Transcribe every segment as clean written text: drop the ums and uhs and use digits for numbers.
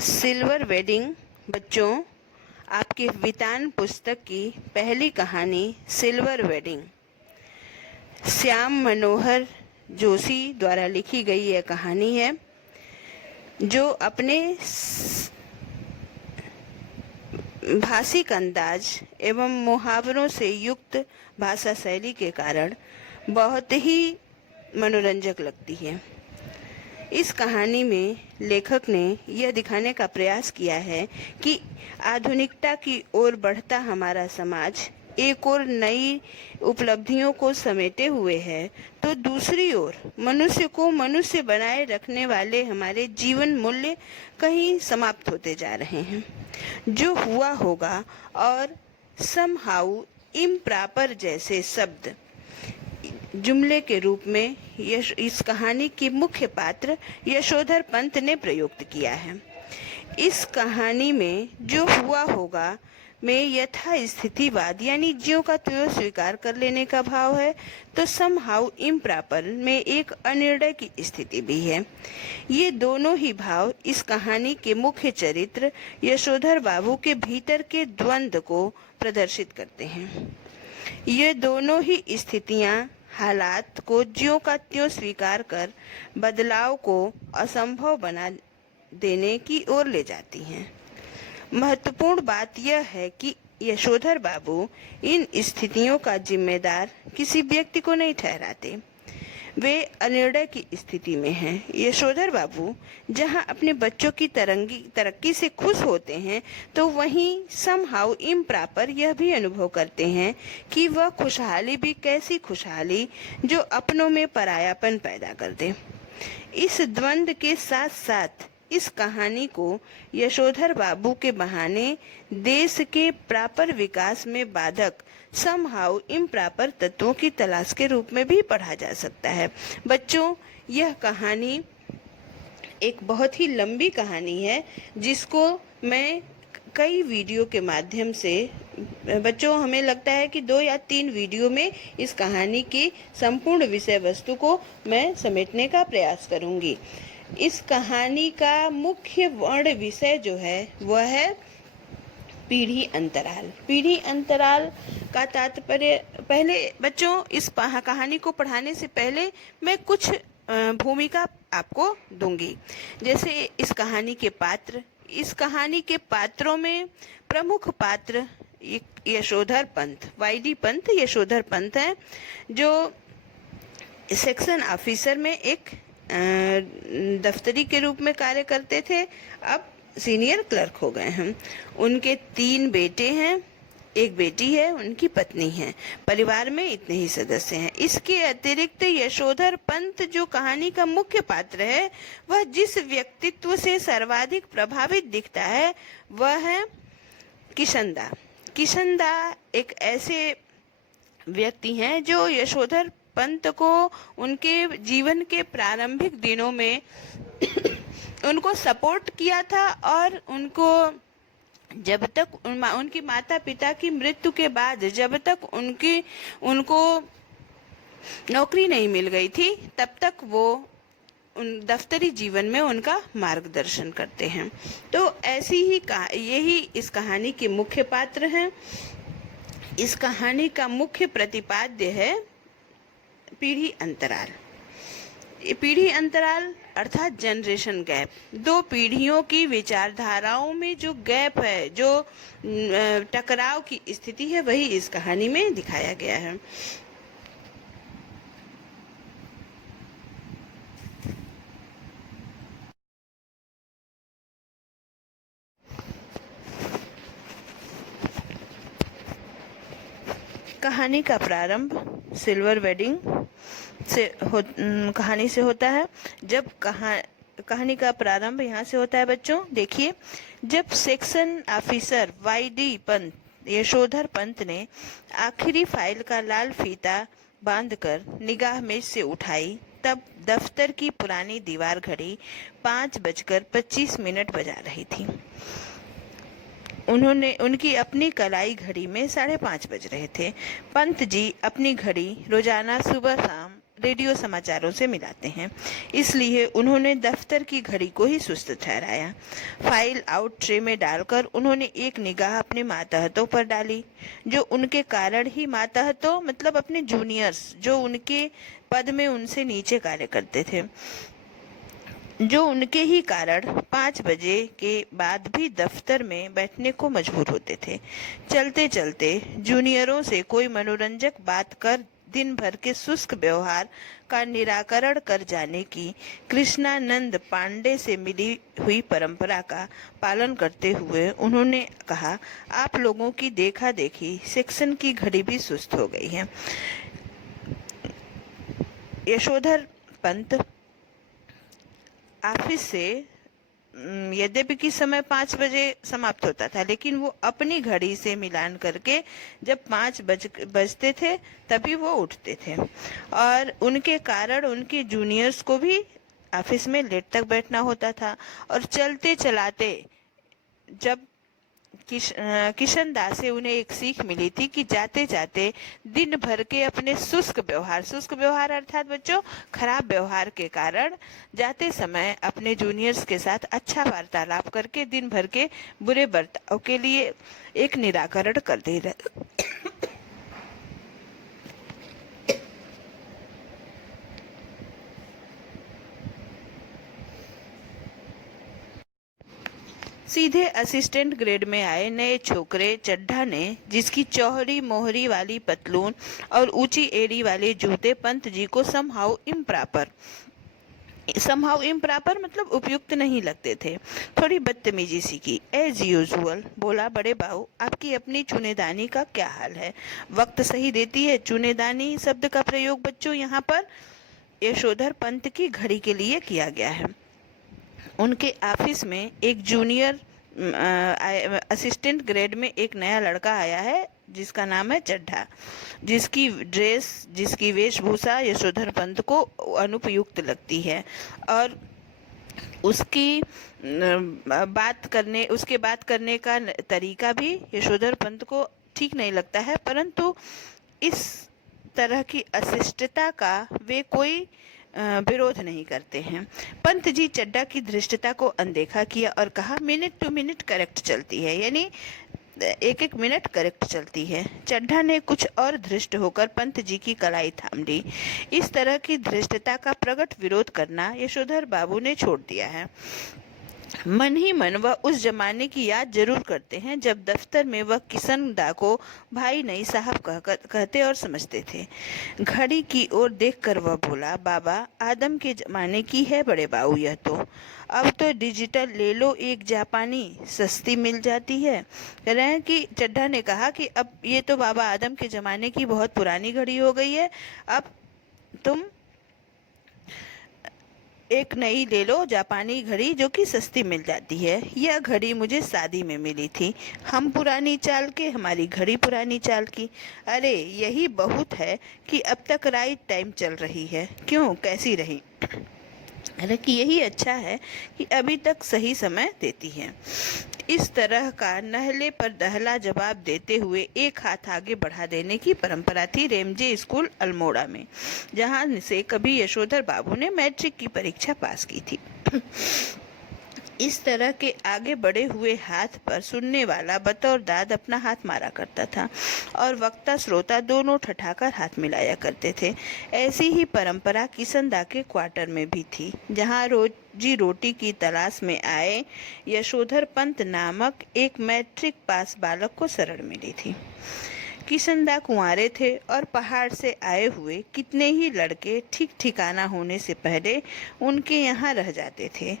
Silver wedding. बच्चों, आपकी वितान पुस्तक की पहली कहानी सिल्वर वेडिंग श्याम मनोहर जोशी द्वारा लिखी गई यह कहानी है, जो अपने भाषिक अंदाज एवं मुहावरों से युक्त भाषा शैली के कारण बहुत ही मनोरंजक लगती है। इस कहानी में लेखक ने यह दिखाने का प्रयास किया है कि आधुनिकता की ओर बढ़ता हमारा समाज एक और नई उपलब्धियों को समेटे हुए है, तो दूसरी ओर मनुष्य को मनुष्य बनाए रखने वाले हमारे जीवन मूल्य कहीं समाप्त होते जा रहे हैं। जो हुआ होगा और समहाउ इम्प्रॉपर जैसे शब्द जुमले के रूप में इस कहानी की मुख्य पात्र यशोधर पंत ने प्रयुक्त किया है। इस कहानी में जो हुआ होगा में यथा स्थितिवाद यानी ज्यों का त्यों स्वीकार कर लेने का भाव है, तो समहाउ इम्प्रॉपर में एक अनिर्णय की स्थिति भी है। ये दोनों ही भाव इस कहानी के मुख्य चरित्र यशोधर बाबू के भीतर के द्वंद्व को प्रदर्शित करते हैं। ये दोनों ही स्थितियां हालात को ज्यों का त्यों स्वीकार कर बदलाव को असंभव बना देने की ओर ले जाती हैं। महत्वपूर्ण बात यह है कि यशोधर बाबू इन स्थितियों का जिम्मेदार किसी व्यक्ति को नहीं ठहराते। वे अनिर्णय की स्थिति में हैं। यशोधर बाबू जहां अपने बच्चों की तरक्की से खुश होते हैं, तो वहीं समहाउ इम्प्रॉपर यह भी अनुभव करते हैं कि वह खुशहाली भी कैसी खुशहाली जो अपनों में परायापन पैदा कर दे। इस द्वंद्व के साथ साथ इस कहानी को यशोधर बाबू के बहाने देश के प्रॉपर विकास में बाधक समहाउ इम्प्रॉपर तत्वों की तलाश के रूप में भी पढ़ा जा सकता है। बच्चों, यह कहानी एक बहुत ही लंबी कहानी है, जिसको मैं कई वीडियो के माध्यम से बच्चों, हमें लगता है कि 2 या 3 वीडियो में इस कहानी की संपूर्ण विषय वस्तु को मैं समेटने का प्रयास करूंगी। इस कहानी का मुख्य वर्ण विषय जो है वह है पीढ़ी अंतराल। पीढ़ी अंतराल का तात्पर्य, पहले बच्चों इस कहानी को पढ़ाने से पहले मैं कुछ भूमिका आपको दूंगी। जैसे इस कहानी के पात्र, इस कहानी के पात्रों में प्रमुख पात्र यशोधर पंत, वाईडी पंत यशोधर पंत हैं, जो सेक्शन ऑफिसर में एक दफ्तरी के रूप में कार्य करते थे, अब सीनियर क्लर्क हो गए हैं। उनके 3 बेटे हैं, एक बेटी है, उनकी पत्नी है। परिवार में इतने ही सदस्य हैं। इसके अतिरिक्त यशोधर पंत जो कहानी का मुख्य पात्र है, वह जिस व्यक्तित्व से सर्वाधिक प्रभावित दिखता है वह है किशनदा। किशनदा एक ऐसे व्यक्ति हैं जो यशोधर पंत को उनके जीवन के प्रारंभिक दिनों में उनको सपोर्ट किया था, और उनको जब तक उनकी माता पिता की मृत्यु के बाद जब तक उनको नौकरी नहीं मिल गई थी, तब तक वो उन दफ्तरी जीवन में उनका मार्गदर्शन करते हैं। तो ऐसी ही यही इस कहानी के मुख्य पात्र हैं। इस कहानी का मुख्य प्रतिपाद्य है पीढ़ी अंतराल। पीढ़ी अंतराल अर्थात जनरेशन गैप, 2 पीढ़ियों की विचारधाराओं में जो गैप है, जो टकराव की स्थिति है, वही इस कहानी में दिखाया गया है। कहानी का प्रारंभ सिल्वर वेडिंग कहानी से होता है। जब कहानी का प्रारंभ यहाँ से होता है बच्चों, देखिए, जब सेक्शन ऑफिसर वाईडी पंत यशोधर पंत ने आखिरी फाइल का लाल फीता बांधकर निगाह मेज से उठाई, तब दफ्तर की पुरानी दीवार घड़ी 5:25 बजा रही थी। उनकी अपनी कलाई घड़ी में 5:30 बज रहे थे। पंत जी अपनी घड़ी रोजाना सुबह शाम रेडियो समाचारों से मिलाते हैं, इसलिए उन्होंने दफ्तर की घड़ी को ही सुस्त ठहराया। फाइल आउट ट्रे में डालकर उन्होंने एक निगाह अपने मातहतों पर डाली, जो उनके कारण ही, मातहतों मतलब अपने जूनियर्स, जो उनके पद में उनसे नीचे कार्य करते थे, जो उनके ही कारण 5 बजे के बाद भी दफ्तर में बैठने को मजबूर होते थे। चलते चलते जूनियरों से कोई मनोरंजक बात कर दिन भर के शुष्क व्यवहार का निराकरण कर जाने की कृष्णानंद पांडे से मिली हुई परंपरा का पालन करते हुए उन्होंने कहा, आप लोगों की देखा देखी सेक्शन की घड़ी भी सुस्त हो गई है। यशोधर पंत ऑफिस से यद्यपि कि समय 5 बजे समाप्त होता था, लेकिन वो अपनी घड़ी से मिलान करके जब 5 बजते थे तभी वो उठते थे, और उनके कारण उनके जूनियर्स को भी ऑफिस में लेट तक बैठना होता था। और चलते चलाते जब किशन दास से उन्हें एक सीख मिली थी कि जाते जाते दिन भर के अपने शुष्क व्यवहार अर्थात बच्चों खराब व्यवहार के कारण जाते समय अपने जूनियर्स के साथ अच्छा वार्तालाप करके दिन भर के बुरे बर्ताव के लिए एक निराकरण कर दे रहे। सीधे असिस्टेंट ग्रेड में आए नए छोकरे चड्ढा ने, जिसकी चौहरी मोहरी वाली पतलून और ऊंची एड़ी वाले जूते पंत जी को समहाउ इम्प्रॉपर मतलब उपयुक्त नहीं लगते थे, थोड़ी बदतमीजी सी की। एज यूजुअल बोला, बड़े बाबू आपकी अपनी चुनेदानी का क्या हाल है? वक्त सही देती है? चुनेदानी शब्द का प्रयोग बच्चों यहाँ पर यशोधर पंत की घड़ी के लिए किया गया है। उनके ऑफिस में एक जूनियर असिस्टेंट ग्रेड में एक नया लड़का आया है जिसका नाम है चड्ढा, जिसकी वेशभूषा यशोधर पंत को अनुपयुक्त लगती है, और उसके बात करने का तरीका भी यशोधर पंत को ठीक नहीं लगता है, परंतु इस तरह की अशिष्टता का वे कोई विरोध नहीं करते हैं। पंत जी चड्ढा की धृष्टता को अनदेखा किया और कहा, मिनट टू मिनट करेक्ट चलती है, यानी 1-1 मिनट करेक्ट चलती है। चड्ढा ने कुछ और धृष्ट होकर पंत जी की कलाई थाम ली। इस तरह की धृष्टता का प्रकट विरोध करना यशोधर बाबू ने छोड़ दिया है। मन ही मन वह उस जमाने की याद जरूर करते हैं जब दफ्तर में वह किशन दा को भाई नहीं साहब कहते और समझते थे। घड़ी की ओर देखकर वह बोला, बाबा आदम के जमाने की है बड़े बाबू यह तो। अब तो डिजिटल ले लो, एक जापानी सस्ती मिल जाती है। कह रहे हैं कि चड्ढा ने कहा कि अब ये तो बाबा आदम के जमाने की बहुत पुरानी घड़ी हो गई है, अब तुम एक नई ले लो जापानी घड़ी जो कि सस्ती मिल जाती है। यह घड़ी मुझे शादी में मिली थी, हम पुरानी चाल के, हमारी घड़ी पुरानी चाल की। अरे यही बहुत है कि अब तक राइट टाइम चल रही है। क्यों, कैसी रही? अरे कि यही अच्छा है कि अभी तक सही समय देती है। इस तरह का नहले पर दहला जवाब देते हुए एक हाथ आगे बढ़ा देने की परंपरा थी रेमजे स्कूल अल्मोड़ा में, जहां से कभी यशोधर बाबू ने मैट्रिक की परीक्षा पास की थी। इस तरह के आगे बढ़े हुए हाथ पर सुनने वाला बतौर दाद अपना हाथ मारा करता था और वक्ता श्रोता दोनों ठठाकर हाथ मिलाया करते थे। ऐसी ही परंपरा किशन दा के क्वार्टर में भी थी, जहां रोजी रोटी की तलाश में आए यशोधर पंत नामक एक मैट्रिक पास बालक को शरण मिली थी। किशन दा कुंवारे थे और पहाड़ से आए हुए कितने ही लड़के ठीक ठिकाना होने से पहले उनके यहाँ रह जाते थे।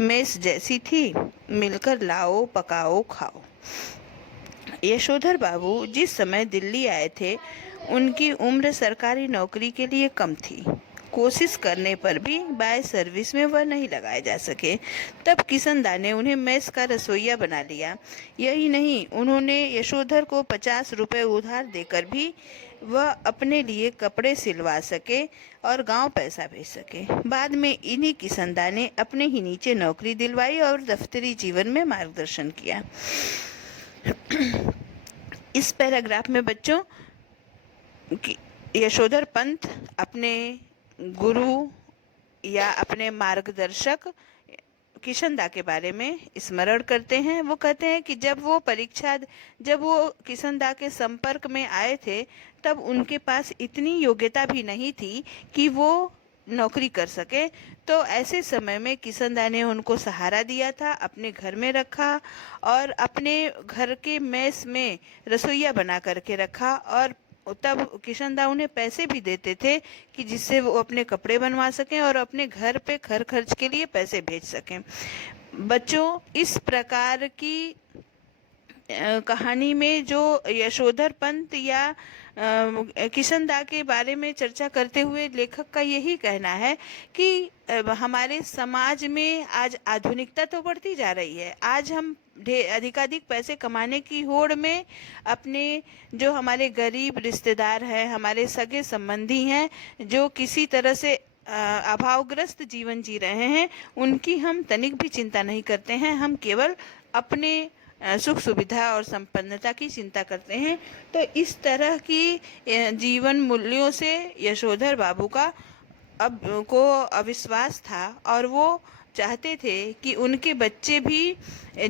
मेस जैसी थी, मिलकर लाओ पकाओ खाओ। यशोधर बाबू जिस समय दिल्ली आए थे उनकी उम्र सरकारी नौकरी के लिए कम थी। कोशिश करने पर भी बाय सर्विस में वह नहीं लगाए जा सके। तब किशन दा ने उन्हें मेस का रसोइया बना लिया। यही नहीं, उन्होंने यशोधर को 50 रुपए उधार देकर भी वह अपने लिए कपड़े सिलवा सके और गांव पैसा भेज सके। बाद में इन्हीं किशन दा ने अपने ही नीचे नौकरी दिलवाई और दफ्तरी जीवन में मार्गदर्शन किया। इस पैराग्राफ में बच्चों यशोधर पंत अपने गुरु या अपने मार्गदर्शक किशनदा के बारे में स्मरण करते हैं। वो कहते हैं कि जब वो किशनदा के संपर्क में आए थे, तब उनके पास इतनी योग्यता भी नहीं थी कि वो नौकरी कर सके। तो ऐसे समय में किशनदा ने उनको सहारा दिया था, अपने घर में रखा और अपने घर के मेस में रसोइया बना करके रखा। और तब किशनदा उन्हें पैसे भी देते थे कि जिससे वो अपने कपड़े बनवा सकें और अपने घर पे घर खर्च के लिए पैसे भेज सकें। बच्चों, इस प्रकार की कहानी में जो यशोधर पंत या किशनदा के बारे में चर्चा करते हुए लेखक का यही कहना है कि हमारे समाज में आज आधुनिकता तो बढ़ती जा रही है। आज हम अधिकाधिक पैसे कमाने की होड़ में अपने जो हमारे गरीब रिश्तेदार हैं, हमारे सगे संबंधी हैं, जो किसी तरह से अभावग्रस्त जीवन जी रहे हैं, उनकी हम तनिक भी चिंता नहीं करते हैं। हम केवल अपने सुख सुविधा और संपन्नता की चिंता करते हैं। तो इस तरह की जीवन मूल्यों से यशोधर बाबू का अविश्वास था और वो चाहते थे कि उनके बच्चे भी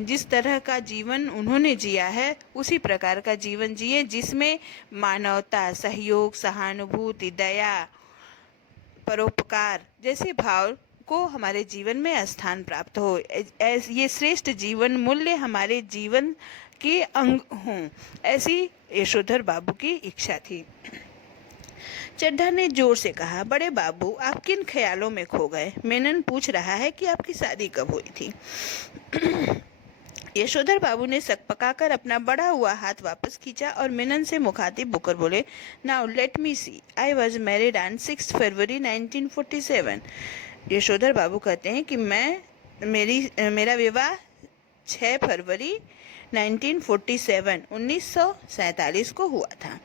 जिस तरह का जीवन उन्होंने जिया है उसी प्रकार का जीवन जिए, जिसमें मानवता, सहयोग, सहानुभूति, दया, परोपकार जैसे भाव को हमारे जीवन में स्थान प्राप्त हो। ये श्रेष्ठ जीवन मूल्य हमारे जीवन के अंग हों, ऐसी यशोधर बाबू की इच्छा थी। चड्ढा ने जोर से कहा, बड़े बाबू, आप किन ख्यालों में खो गए? मेनन पूछ रहा है कि आपकी शादी कब हुई थी। यशोधर बाबू ने सकपकाकर अपना बड़ा हुआ हाथ वापस खींचा और मेनन से मुखातिब होकर बोले, now let me see, I was married on 6 फरवरी 1947। यशोधर बाबू कहते हैं कि मेरा विवाह 6 फरवरी 1947 को हुआ था।